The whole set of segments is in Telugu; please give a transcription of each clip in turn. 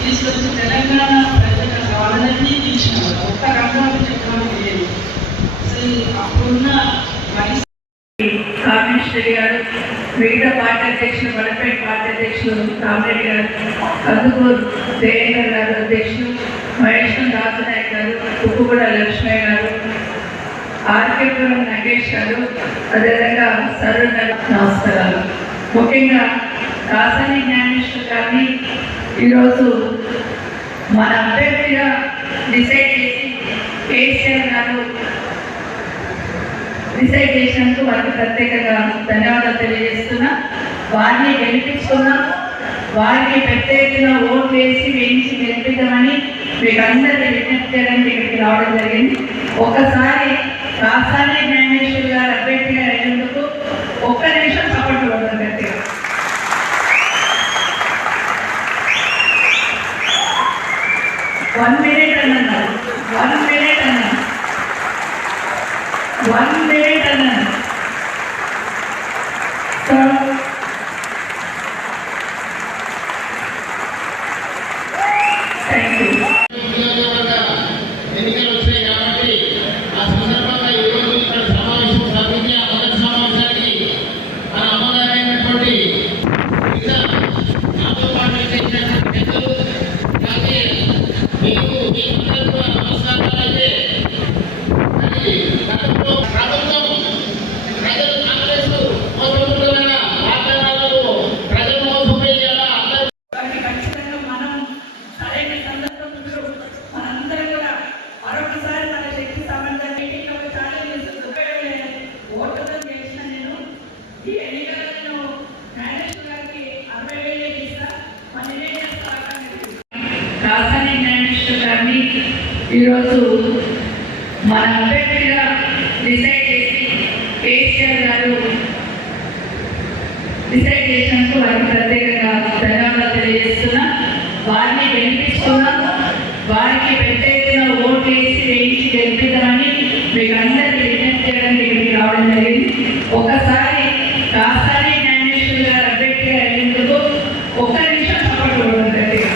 తీసుకొచ్చి తెలంగాణ ప్రజల వాళ్ళని తీసినారు. ఒక్క రంగంలో చెప్పడానికి లేదు. అసలు అప్పుడున్న కామేశ్వరి గారు, వివిధ పార్టీ అధ్యక్షులు, వడపేట పార్టీ అధ్యక్షులు రామరెడ్డి గారు, కందుకూరు జయేందర్ గారు అధ్యక్షులు, మహేశ్వరం రాజనాయక్ గారు, ఉప్పుగూడ లక్ష్మయ్య గారు, ఆర్కేపురం నగేష్ గారు, అదేవిధంగా సరుణ్ గారు నమస్కారాలు. ముఖ్యంగా కాసాని జ్ఞానేశ్వర్ గారిని ఈరోజు మన అభ్యర్థిగా డిసైడ్ చేసి కేసీఆర్ గారు డిసైడ్ చేసినందుకు వారికి ప్రత్యేకంగా ధన్యవాదాలు తెలియజేస్తున్నా. వారిని గెలిపించుకున్నాం, వారికి పెద్ద ఎత్తున ఓట్లు వేయించి గెలిపిద్దామని మీకు అందరికీ విజ్ఞప్తి చేయడానికి ఇక్కడికి రావడం జరిగింది. ఒకసారి కాసాని జ్ఞానేశ్వర్ గారు అభ్యర్థిగా అయ్యేందుకు ఒక్క నిమిషం సపోర్ట్ ఇవ్వడం గట్టిగా. 1 minute అన్నారు, 1 minute అన్నారు, 1 minute అన్నారు. Thank you. ఎన్నికలు వచ్చాయి కాబట్టి ఆ సందర్భంగా ఈరోజు ఇక్కడ సమావేశం సాధించి ఆ మొదటి సమావేశానికి మన అమ్మగారైనటువంటి నాతో పాటు చేసినటువంటి పెద్దలు అలాగే మీకు మీకందరూ నమస్కారాలు. అయితే అది గతంలో ప్రభుత్వం ప్రజలు కాంగ్రెస్ మోసపూరితమైన వాగ్దానాలను ప్రజలు మోసపోయి చేయాలా అందరూ ఖచ్చితంగా మనం సరైన సందర్భంలో మనందరం కూడా మరొకసారి మన శక్తి సంబంధాన్ని ఓటుతో చేసిన నేను ఈ ఎన్నికలను జ్ఞానేశ్వర్ గారికి 60,000 ఇస్తా. మన కాసాని జ్ఞానేశ్వర్ గారిని ఈరోజు మన అభ్యర్థిగా డిసైడ్ చేసి కేసీఆర్ గారు డిసైడ్ చేసినందుకు వారికి ప్రత్యేకంగా ధన్యవాదాలు తెలియజేస్తున్నా. వారిని గెలిపించుకున్నాం, వారికి పెద్ద ఎత్తున ఓట్లు వేయించి గెలిపిద్దామని మీకు అందరికీ విజ్ఞప్తి చేయడానికి ఇక్కడికి రావడం జరిగింది. ఒకసారి కాసాని జ్ఞానేశ్వర్ గారు అభ్యర్థిగా అయ్యేందుకు ఒక్క నిమిషం సపోర్ట్ ఇవ్వడం గట్టిగా.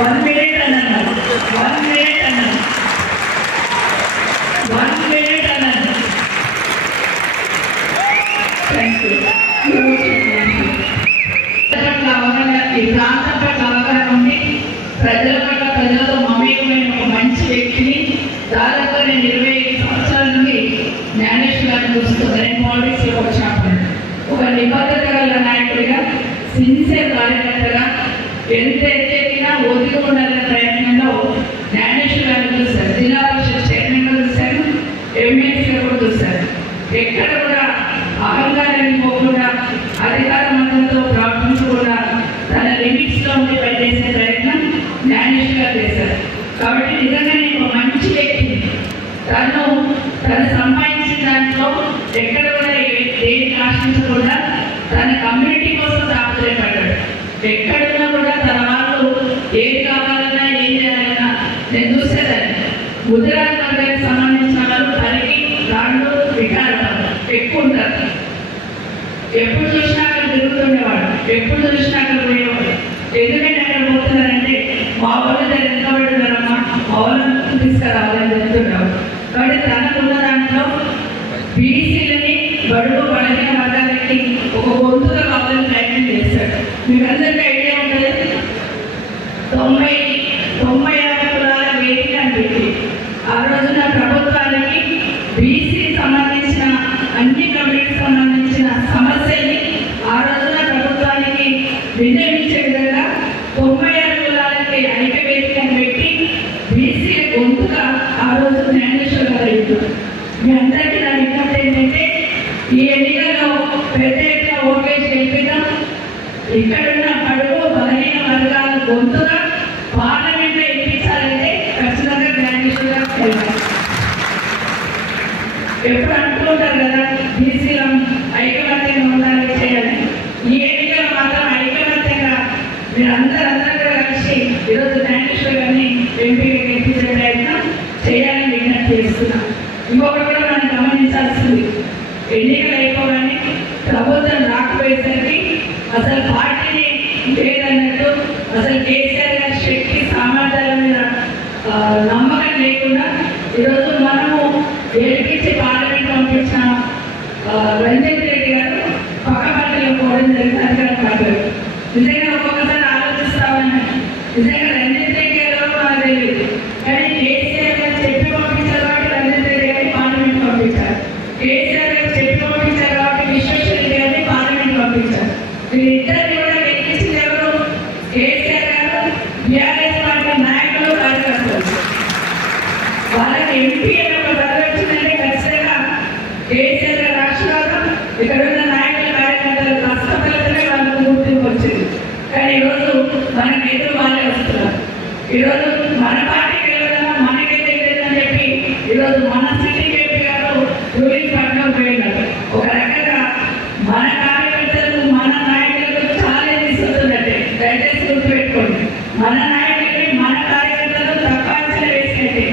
1 minute అన్నారు, 1 minute అన్నారు, 1 minute అన్నారు. Thank you. ఈ ప్రాంతం పట్ల అవగాహన ఉండి ప్రజల పట్ల ప్రజలతో మమేకమైన ఒక మంచి వ్యక్తిని దాదాపు నేను 25 సంవత్సరాల నుండి జ్ఞానేశ్వర్ గారిని చూస్తున్నాను. నేను పాలిటిక్స్లో వచ్చినప్పుడు ఒక నిబద్ధత గల నాయకుడిగా, సిన్సియర్ కార్యకర్తగా, ఎంత ఎత్తైనా ఒదిగి ఉండాలనే ప్రయత్నంలో జ్ఞానేశ్వర్ గారిని చూశారు. జిల్లా పరిషత్ చైర్మన్గా చూశారు, ఎమ్మెల్సీగా కూడా చూశారు. ఎక్కడ కూడా అహంకారాన్ని పోకుండా అధికార మతంతో ప్రవర్తించకుండా తన లిమిట్స్లో ఉండి పనిచేసే ప్రయత్నం జ్ఞానేశ్వర్ గారు చేశారు. కాబట్టి నిజంగానే ఒక మంచి వ్యక్తిని తను సంపాదించిన దాంట్లో ఎక్కడ కూడా దేనికి ఆశించకుండా తన కమ్యూనిటీ కోసం తాపత్రయపడ్డాడు. ఎక్కడున్నా కూడా తన వాళ్ళు ఏది కావాలన్నా ఏం చేయాలన్నా నేను చూసేదాన్ని. గుజరాత్ వర్గానికి సంబంధించిన వాళ్ళు తనకి రాళ్ళు వికారాలు ఎక్కువ ఉంటారు. ఎప్పుడు చూసినా అక్కడ తిరుగుతుండేవాడు, ఎప్పుడు చూసినా అక్కడ పోయేవాడు. ఎందుకంటే అక్కడ పోతున్నారంటే మా వాళ్ళు వెనకబడుతున్నారమ్మా, మా వాళ్ళని తీసుకురావాలని చెప్తున్నాడు. కాబట్టి తనకున్న దాంట్లో బీసీలని బడుగు బలహీన వర్గాలకి ఒక గొంతుగా కావాలని ప్రయత్నం చేశాడు. మీకు అందరికీ ఐడియా ఉంటుంది. 96 కులాల వేదిక అని పెట్టి ఆ రోజున ప్రభుత్వానికి బీసీ సంబంధించిన అన్ని కమ్యూనిటీకి సంబంధించిన సమస్యల్ని ఆ రోజున ప్రభుత్వానికి విన్నవించే విధంగా 96 కులాలకి ఐక్య వేదికను పెట్టి బీసీ గొంతుగా ఆ రోజు జ్ఞానేశ్వర్ గారు అయ్యారు. మీ అందరికీ నా విజ్ఞప్తి ఏంటంటే ఈ ఎన్నికల్లో పెద్ద ఎత్తున ఓట్లేసి గెలిపిద్దాం. ఇక్కడున్న బడుగు బలహీన వర్గాల గొంతుగా పార్లమెంట్లో ఎక్కించాలంటే ఖచ్చితంగా జ్ఞానేశ్వర్ గారు ఎప్పుడు అనుకుంటారు కదా, బీసీలం ఐకమత్యంగా ఉండాలి చేయాలి. ఈ ఎన్నికలు మాత్రం ఐకమత్యంగా మీరందరూ కూడా కలిసి ఈరోజు జ్ఞానేశ్వర్ గారిని ఎంపీగా గెలిపించే ప్రయత్నం చేయాలని విజ్ఞప్తి చేస్తున్నాం. ఇంకొకటి కూడా మనం గమనించాల్సింది, ఎన్నికలు అయిపోగానే ప్రభుత్వం రాకపోయేసరికి అసలు పార్టీని లేదన్నట్టు, అసలు కేసీఆర్ గారి శక్తి సామర్థ్యాల మీద నమ్మకం లేకుండా ఈరోజు మనము గెలిపించి పార్లమెంట్ పంపించిన రంజిత్ రెడ్డి గారు పక్క పార్టీలో పోవడం జరిగింది. అధికార పార్టీలో నిజంగా ఒక్కొక్కసారి ఆలోచిస్తామని, నిజంగా రంజిత్ రెడ్డి గారు మనకు తెలియదు, కానీ కేసీఆర్ గారు చెప్పి పంపించారు కాబట్టి రంజిత్ రెడ్డి గారిని పార్లమెంట్ పంపించారు. కేసీఆర్ గారు చెప్పి పంపించారు కాబట్టి విశ్వేశ్వరరెడ్డి గారిని పార్లమెంట్ పంపించారు. వీరిద్దరిని కూడా గెలిపించింది ఎవరు? కేసీఆర్ గారు, టీఆర్ఎస్ పార్టీ నాయకులు, కార్యకర్తలు. వాళ్ళకి ఎంపీ అనే ఒక పదవి వచ్చిందంటే ఖచ్చితంగా కేసీఆర్ గారు ఆశీర్వాదం, ఇక్కడ ఉన్న నాయకుల కార్యకర్తలు కష్టపడితేనే వాళ్ళకు గుర్తింపు వచ్చింది. కానీ ఈరోజు మనకి ఎదురు వాళ్ళే వస్తున్నారు. ఈరోజు మన పార్టీకి వెళ్ళడం మనకైతే లేదని చెప్పి ఈరోజు మన సిటీ ఎంపీ గారు రూలింగ్ పట్టణం పోయినారు. ఒక రకంగా మన కార్యకర్తలు మన నాయకులకు చాలా తీసుకుంటున్నట్టే. దయచేసి గుర్తుపెట్టుకోండి, మన నాయకులకి మన కార్యకర్తలు తక్కువ వేసినట్టే.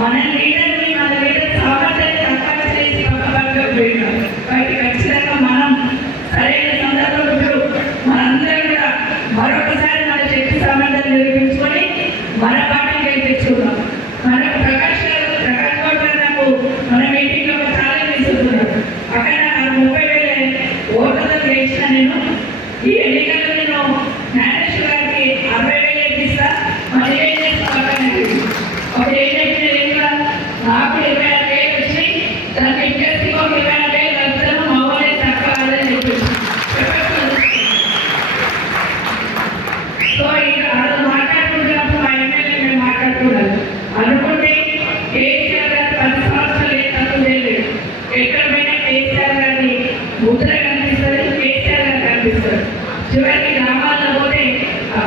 మన లీడర్ని మన లీడర్ సామర్థ్యాన్ని తక్కువ చేసి పక్క పక్కకు పోయినారు. కాబట్టి ఖచ్చితంగా మనం సరైన సందర్భంలో మనందరం కూడా మరొకసారి మన శక్తి సామర్థ్యాన్ని నిరూపించుకొని మన పార్టీకి తెచ్చుకున్నాం. మనకు ప్రకాష్ గౌడ్ గారు నాకు మన మీటింగ్లో చాలా తీసుకున్నారు. అక్కడ నాకు 30,000 ఓట్లతో గెలిచిన నేను ఈ ఎన్నికల్లో నేను జ్ఞానేశ్వర్ గారికి 60,000 ఇప్పిస్తా, మరి ఏం చేస్తా పక్కన అప్పుడు ఏం చెప్పిన నాకు 26,000 వచ్చి దానికి ఇంట్రెస్ట్ 26,000 కలుపుతాను, మా వాళ్ళే తక్కువ కాదని చెప్పింది. సో ఇక అలా మాట్లాడుకుంటున్నప్పుడు మా ఎమ్మెల్యే మేము మాట్లాడుకున్నాను అనుకుంటే కేసీఆర్ గారు 10 సంవత్సరాలు ఏ తప్పు చేయలేదు. ఎక్కడ పోయినా కేసీఆర్ గారిని ముద్ర కనిపిస్తుంది, కేసీఆర్ గారు కనిపిస్తారు. చివరికి గ్రామాల్లో పోతే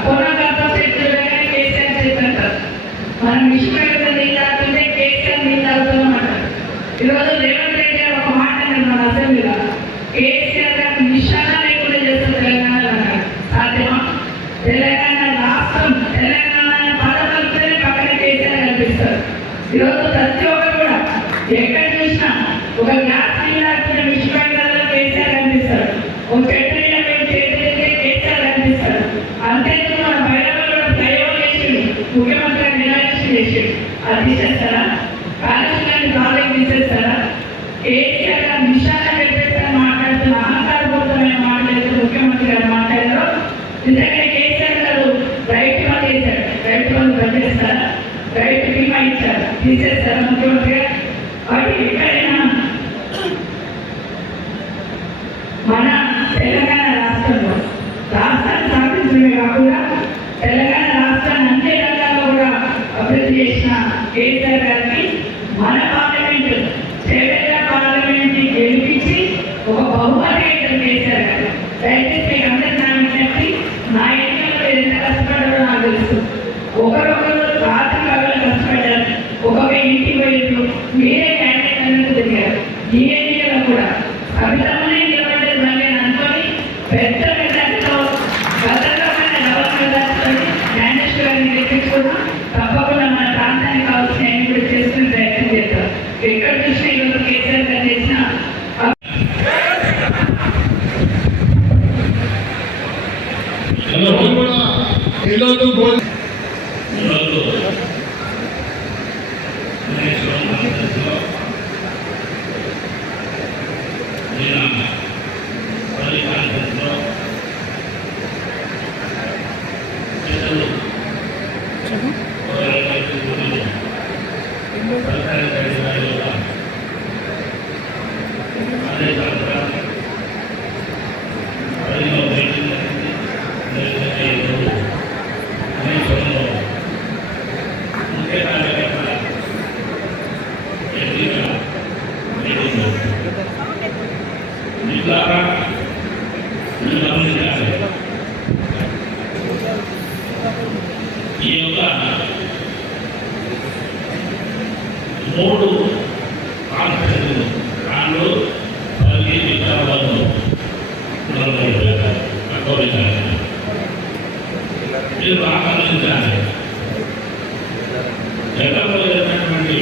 పొలంగా చెట్లు కానీ కేసీఆర్ చెట్లు అంటారు. మనం విశ్వకర్త నీళ్ళు తాగుతుంటే కేసీఆర్ నీళ్ళు తాగుతామన్నమాట. ఈరోజు రేవంత్ రెడ్డి గారు ఒక మాట అన్నారు మన అసెంబ్లీలో, కేసీఆర్ గారు నిశానా లేకుండా చేస్తారు తెలంగాణలో అన్నారు. సాధ్యమా? తెలంగాణ రాష్ట్రం, తెలంగాణ పదకల్పనే పక్కన కేసీఆర్ కనిపిస్తారు. ఈరోజు ప్రతి ఒక్కరు కూడా ఎక్కడ చూసినా ఒక గ్లాస్ నీళ్ళు తాగుతున్న విశ్వకర్తలో కేసీఆర్ కనిపిస్తారు. ఒక చెట్టు నీళ్ళ చేతితే కేసీఆర్ కనిపిస్తారు. అంతేందుకు మన బయటలో కూడా ప్రయోగం చేసిండు, ముఖ్యమంత్రి నిరాశ చేసిండు. అది తీసేస్తారా? కాళేశ్వరాన్ని ప్రాజెక్ట్ తీసేస్తారా? కేసీఆర్ గారు నిశాన పెట్టేస్తారని మాట్లాడుతున్న అహంకారపూరితమైన మాట్లాడుతూ ముఖ్యమంత్రి గారు మాట్లాడారు. నిజంగా కేసీఆర్ గారు రైతు బంధు చేశారు, రైతు బంధు బంద్ చేస్తారా? రైతు బీమా ఇచ్చారు, తీసేస్తారా ముఖ్యమంత్రి గారు? వాటి ఎక్కడైనా మన తెలంగాణ రాష్ట్రంలో రాష్ట్రాన్ని స్థాపించడమే కాకుండా తెలంగాణ రాష్ట్రాన్ని అన్ని రంగాల్లో కూడా అభివృద్ధి చేసిన కేసీఆర్ గారికి మన పార్లమెంట్ చేవేళ్ళ పార్లమెంట్ గెలిపించి ఒక బహుమతి ఇచ్చారు కేసీఆర్ గారు. దయచేసి మీకు అందరికీ నా విజ్ఞప్తి, నా ఎన్నికల్లో ఎంత కష్టపడ్డారో నాకు తెలుసు. ఒకరొకరు రాత్రి పగలు కష్టపడ్డారు, ఒక్కొక్క ఇంటికి పోయినట్లు మీరే క్యాండిడేట్ అన్నట్టు తిరిగారు. ఈ ఎన్నికల్లో కూడా అభితమనే నిలబడ్డది మళ్ళీ అనుకొని పెద్ద మెజార్టీతో భద్రతమైన డబల్ మెజార్టీతో జ్ఞానేశ్వర్ గారిని గెలిపించుకున్నాం. తప్పకుండా మన ప్రాంతానికి కావాల్సిన అన్ని కూడా చేసుకునే ప్రయత్నం చేస్తాం. ఎక్కడ చూసినా ఈరోజు కేసీఆర్ గారు చేసిన ఈ యొక్క 3 కాన్ఫరెన్స్లు దానిలో 15 మీరు ఆలోచించాలి. గతంలో జరిగినటువంటి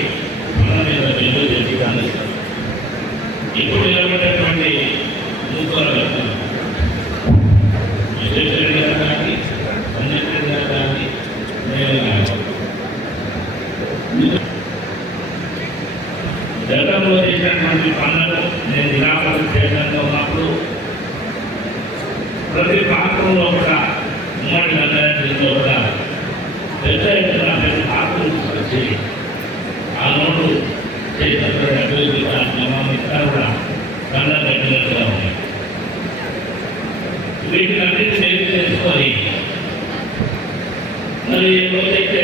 పనుల మీద మీరు చేసి కానీ ఇప్పుడు నిలబడేటువంటి మూర్ఖుల విశ్వేశ్వరుడు గారు కానీ చంద్రశేఖర్ గారు కానీ నేను గతంలో చేసినటువంటి పనులు నేను నిరాకరణ చేయడంలో ఉన్నప్పుడు ప్రతి ప్రాంతంలో కూడా ఉమ్మడి రంగారెడ్డిలో కూడా పెద్ద ఎత్తున ప్రతి ఆకులు వచ్చి ఆ నోటు చేసినటువంటి అభివృద్ధి కార్యక్రమం ఇంకా కూడా కళ్ళగట్టినట్టుగా ఉన్నాయి. వీటిని సేవ్ చేసుకొని మరి ఏదైతే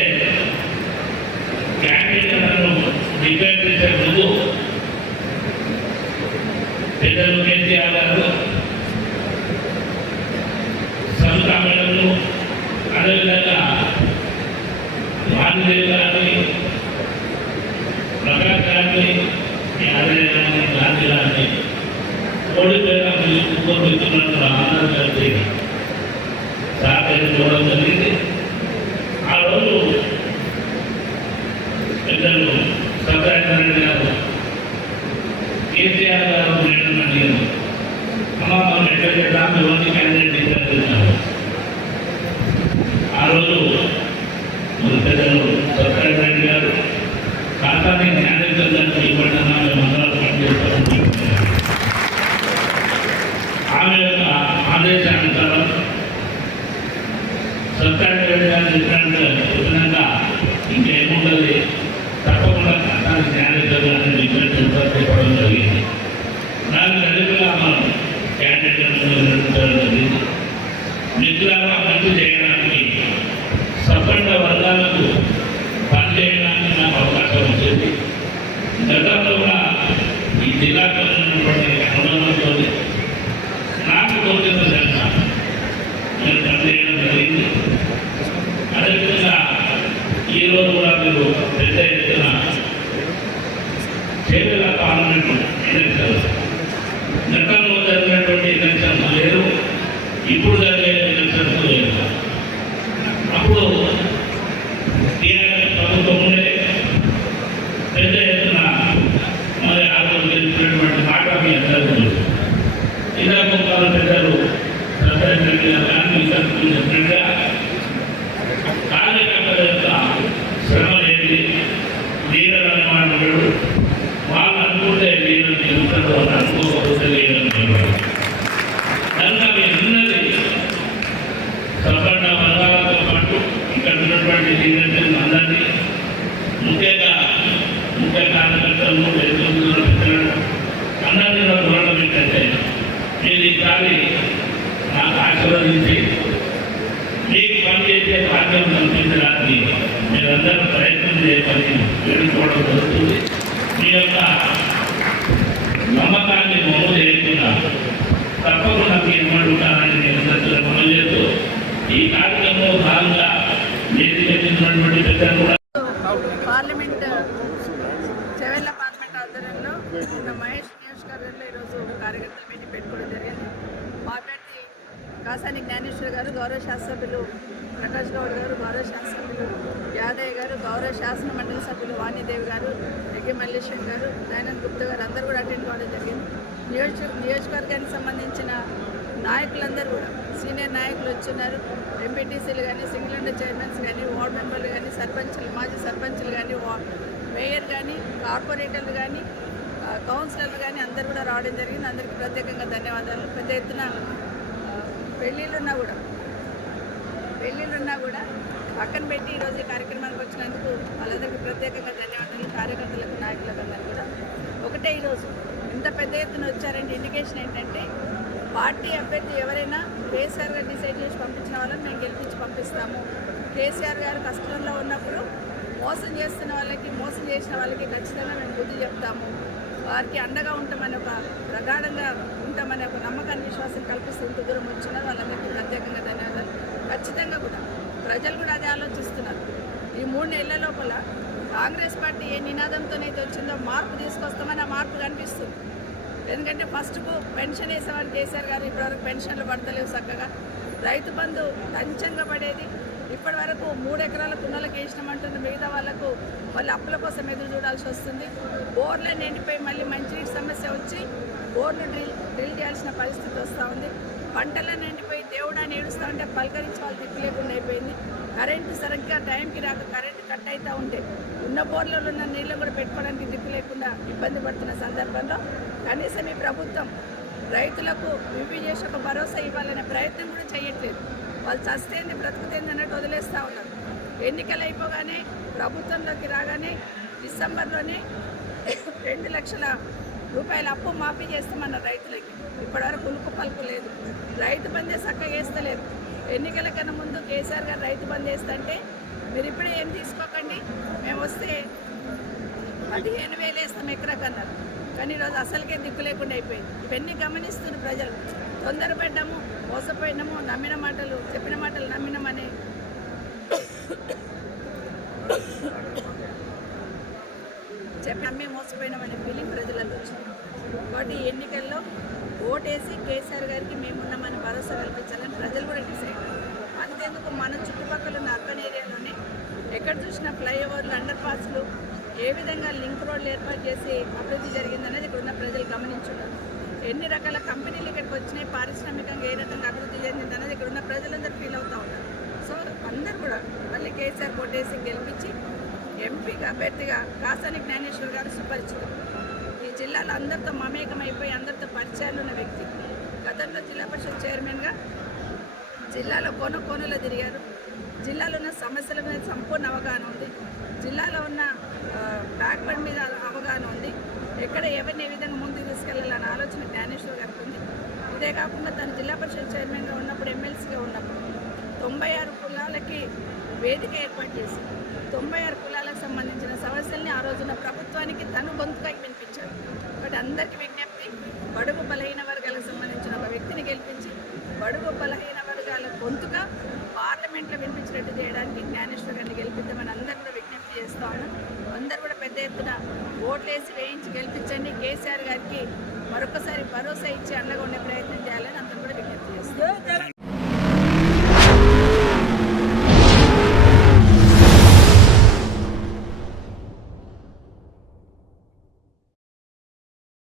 క్యాండిడేట్లను డిక్లేర్ చేసే ముందు పెద్దలు కేసీఆర్ గారు సంతా మేడలు అదేవిధంగా వాణిదేవి గారిని ప్రకాష్ గారిని అదేవిధంగా గాంధీ గారిని ఓడిపోయిన ముగ్గురు అందరూ కలిసి సహకరించుకోవడం జరిగింది. ఆ రోజు పెద్దలు సత్యనారాయణ గారు కేసీఆర్ గారు మేడం అడిగారు, అమ్మ మనం ఎక్కడ చేద్దాం ఎవరిని క్యాండిడేట్ డిక్లేర్ చేశారు. ఆ రోజు మన పెద్దలు సత్యనారాయణ గారు ఖాతాని జ్ఞానేశ్వరానికి ఇవ్వడం మేమందరం పనిచేస్తామని ఆమె యొక్క ఆదేశానుసారం సత్యనారాయణ గారు చెప్పినాక ఇంకేముండదు తప్పకుండా ఖాతాని జ్ఞానేశ్వరాన్ని డిక్లేర్ చెప్పడం జరిగింది. దానికి అడుగులా మనం క్యాండిడేట్ జరిగింది. మిత్రులారా మంచి చేయడానికి సపండ వర్గాలకు పనిచేయడానికి నాకు అవకాశం వచ్చింది. గతంలో కూడా ఈ జిల్లాలో ఉన్నటువంటి అనుభవంతో నాకు తోచిన విధంగా నేను పనిచేయడం జరిగింది. అదేవిధంగా ఈరోజు కూడా మీరు పెద్ద ఎత్తున చేతుల పార్లమెంట్ ఎన్నికలు గతంలో జరిగినటువంటి ఎన్నికలు లేరు, ఇప్పుడు జరిగే ఎన్నికలు లేరు. అప్పుడు టీఆర్ఎస్ ప్రభుత్వం ఉండే పెద్ద ఎత్తున మరి ఆ రోజు గెలిచినటువంటి మాట మీ అందరికీ తెలుసు. ఇలా కొంత పెద్దలు చెప్పినట్టుగా కార్యకర్తల యొక్క శ్రమ ఏది లీడర్ అన్నమాట వాళ్ళు అనుకుంటే లీడర్ నిలుస్తాడు అని అనుకోకపోతే లీడర్ నిలబడు. కనుక మీ ఉన్నది సపన్న వర్గాలతో పాటు ఇక్కడ ఉన్నటువంటి లీడర్స్ అందరినీ ముఖ్య కార్యకర్తలను పెద్దలను అందరినీ దూరం ఏంటంటే మీరు ఈసారి నాకు ఆశీర్వదించి మీకు పనిచేసే భాగ్యం కల్పించడానికి మీరందరూ ప్రయత్నం చేయమని వేడుకోవడం జరుగుతుంది. మీ యొక్క నమ్మకాన్ని మొదలు చేయకుండా తప్పకుండా మీరు ఏమంటారని నేను అమలు చేస్తూ ఈ కార్యక్రమంలో భాగంగా ఏది చెప్తున్నటువంటి పెద్దలు కూడా పార్లమెంట్ చెవెళ్ళ పార్లమెంట్ ఆధ్వర్యంలో మహేష్ నియోజకవర్గంలో ఈరోజు కార్యకర్తల మీటింగ్ పెట్టుకోవడం జరిగింది. మా అభ్యర్థి కాసాని జ్ఞానేశ్వర్ గారు, గౌరవ శాసనసభ్యులు ప్రకాష్ గౌడ్ గారు, గౌరవ శాసనసభ్యులు యాదయ్య గారు, గౌరవ శాసన మండలి సభ్యులు వాణిదేవి గారు, ఎగ్గే మల్లేశ్వర్ గారు, దయానంద్ గుప్తా గారు అందరూ కూడా అటెండ్ కావడం జరిగింది. నియోజకవర్గానికి సంబంధించిన నాయకులందరూ కూడా సీనియర్ నాయకులు వచ్చిన్నారు. ఎంపీటీసీలు కానీ, సింగిల్ విండో చైర్మన్స్ కానీ, వార్డు మెంబర్లు కానీ, సర్పంచులు, మాజీ సర్పంచులు కానీ, మేయర్ కానీ, కార్పొరేటర్లు కానీ, కౌన్సిలర్లు కానీ అందరూ కూడా రావడం జరిగింది. అందరికీ ప్రత్యేకంగా ధన్యవాదాలు. పెద్ద ఎత్తున పెళ్ళిళ్ళున్నా కూడా పక్కన పెట్టి ఈరోజు ఈ కార్యక్రమానికి వచ్చినందుకు వాళ్ళందరికీ ప్రత్యేకంగా ధన్యవాదాలు. కార్యకర్తలకు, నాయకులకు అందరూ కూడా ఒకటే ఈరోజు ఇంత పెద్ద ఎత్తున వచ్చారంటే ఇండికేషన్ ఏంటంటే పార్టీ అభ్యర్థి ఎవరైనా కేసీఆర్ గారు డిసైడ్ చేసి పంపించిన వాళ్ళని మేము గెలిపించి పంపిస్తాము. కేసీఆర్ గారు కష్టంలో ఉన్నప్పుడు మోసం చేస్తున్న వాళ్ళకి, మోసం చేసిన వాళ్ళకి ఖచ్చితంగా మేము బుద్ధి చెప్తాము. వారికి అండగా ఉంటామని ఒక ప్రగాఢంగా ఉంటామని ఒక నమ్మకాన్ని, విశ్వాసం కల్పిస్తూ ఇంత దూరం వచ్చినారు. వాళ్ళందరికీ ప్రత్యేకంగా ధన్యవాదాలు. ఖచ్చితంగా కూడా ప్రజలు కూడా అదే ఆలోచిస్తున్నారు. ఈ 3 నెలల లోపల కాంగ్రెస్ పార్టీ ఏ నినాదంతోనైతే వచ్చిందో మార్పు తీసుకొస్తామని ఆ మార్పు కనిపిస్తుంది. ఎందుకంటే ఫస్ట్కు పెన్షన్ వేసేవారు కేసీఆర్ గారు, ఇప్పటివరకు పెన్షన్లు పడతలేవు చక్కగా. రైతు బంధు లంచంగా పడేది, ఇప్పటి వరకు 3 ఎకరాల కుండలకు వేసినామంటున్న మిగతా వాళ్ళకు వాళ్ళు అప్పుల కోసం ఎదురు చూడాల్సి వస్తుంది. బోర్లే నిండిపోయి మళ్ళీ మంచినీటి సమస్య వచ్చి బోర్లు డ్రిల్ చేయాల్సిన పరిస్థితి వస్తూ ఉంది. పంటలే నిండిపోయి దేవుడాన్ని ఏడుస్తూ ఉంటే పలకరించి వాళ్ళు దిక్కు లేకుండా అయిపోయింది. కరెంటు సరిగ్గా టైంకి రాక కరెంటు కట్ అవుతూ ఉంటే ఉన్న బోర్లలో ఉన్న నీళ్ళు కూడా పెట్టుకోవడానికి దిక్కు లేకుండా ఇబ్బంది పడుతున్న సందర్భంలో కనీసం ఈ ప్రభుత్వం రైతులకు రివ్యూ చేసి ఒక భరోసా ఇవ్వాలనే ప్రయత్నం కూడా చేయట్లేదు. వాళ్ళు చస్తేంది బ్రతుకుతేంది అన్నట్టు వదిలేస్తూ ఉన్నారు. ఎన్నికలు అయిపోగానే ప్రభుత్వంలోకి రాగానే డిసెంబర్లోనే 2 లక్షల రూపాయల అప్పు మాఫీ చేస్తామన్నారు రైతులకి. ఇప్పటివరకు ఉలుకు పలుకు లేదు. రైతు బందే చక్కగా వేస్తలేదు. ఎన్నికల కన్నా ముందు కేసీఆర్ గారు రైతు బంద్ వేస్తుంటే మీరు ఇప్పుడే ఏం తీసుకోకండి, మేము వస్తే 15,000 వేస్తాం ఎకరాకన్నారు. కానీ ఈరోజు అసలుకే దిక్కు లేకుండా అయిపోయింది. ఇవన్నీ గమనిస్తున్నారు ప్రజలు. తొందరపడ్డాము, మోసపోయినాము, నమ్మిన మాటలు చెప్పిన మాటలు నమ్మినామని నమ్మి మోసపోయినామనే ఫీలింగ్ ప్రజలలో వచ్చింది. కాబట్టి ఎన్నికల్లో ఓటేసి కేసీఆర్ గారికి మేమున్నామని భరోసా కల్పించాలని ప్రజలు కూడా డిసైడ్. అంతేందుకు మన చుట్టుపక్కల ఉన్న అర్బన్ ఏరియాలోనే ఎక్కడ చూసినా ఫ్లైఓవర్లు, అండర్ పాస్లు, ఏ విధంగా లింక్ రోడ్లు ఏర్పాటు చేసి అభివృద్ధి జరిగిందనేది ఇక్కడ ఉన్న ప్రజలు గమనించున్నారు. ఎన్ని రకాల కంపెనీలు ఇక్కడికి వచ్చినాయి, పారిశ్రామికంగా ఏ రకంగా అభివృద్ధి చెందింది అనేది ఇక్కడ ఉన్న ప్రజలందరూ ఫీల్ అవుతూ ఉన్నారు. సో అందరూ కూడా మళ్ళీ కేసీఆర్ ఓటేసి గెలిపించి ఎంపీగా అభ్యర్థిగా కాసాని జ్ఞానేశ్వర్ గారు సుపరిచితం. ఈ జిల్లాలో అందరితో మమేకమైపోయి అందరితో పరిచయాలు ఉన్న వ్యక్తి. గతంలో జిల్లా పరిషత్ చైర్మన్గా జిల్లాలో కోనలో తిరిగారు. జిల్లాలో ఉన్న సమస్యల మీద సంపూర్ణ అవగాహన ఉంది. జిల్లాలో ఉన్న బ్యాక్వర్డ్ మీద అవగాహన ఉంది. ఎక్కడ ఎవరిని ఏ విధంగా ముందుకు తీసుకెళ్లాలన్న ఆలోచన జ్ఞానేశ్వర్ గారికి ఉంది. ఇదే కాకుండా తను జిల్లా పరిషత్ చైర్మన్గా ఉన్నప్పుడు, ఎమ్మెల్సీగా ఉన్నప్పుడు 96 కులాలకి వేదిక ఏర్పాటు చేసి 96 కులాలకు సంబంధించిన సమస్యల్ని ఆ రోజున ప్రభుత్వానికి తను గొంతుగా వినిపించారు. బట్ అందరికీ విజ్ఞప్తి, బడుగు బలహీన వర్గాలకు సంబంధించిన ఒక వ్యక్తిని గెలిపించి బడుగు బలహీన వర్గాల గొంతుగా పార్లమెంట్లో వినిపించినట్టు చేయడానికి జ్ఞానేశ్వర్ గారిని గెలిపిద్దామని అందరూ కూడా విజ్ఞప్తి చేస్తూ ఉన్నాం. అందరూ కూడా పెద్ద ఎత్తున ఓట్లేసి వేయించి గెలిపించండి. కేసీఆర్ గారికి మరొకసారి భరోసా ఇచ్చి అండగా ఉండే ప్రయత్నం చేయాలని అందరూ కూడా